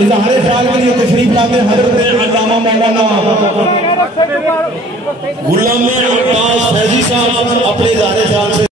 इज़हारे ख्याल के लिए तशरीफ लाते हज़रत अल्लामा मौलाना गुलाम अब्बास फैजी साहब अपने इज़हारे ख्याल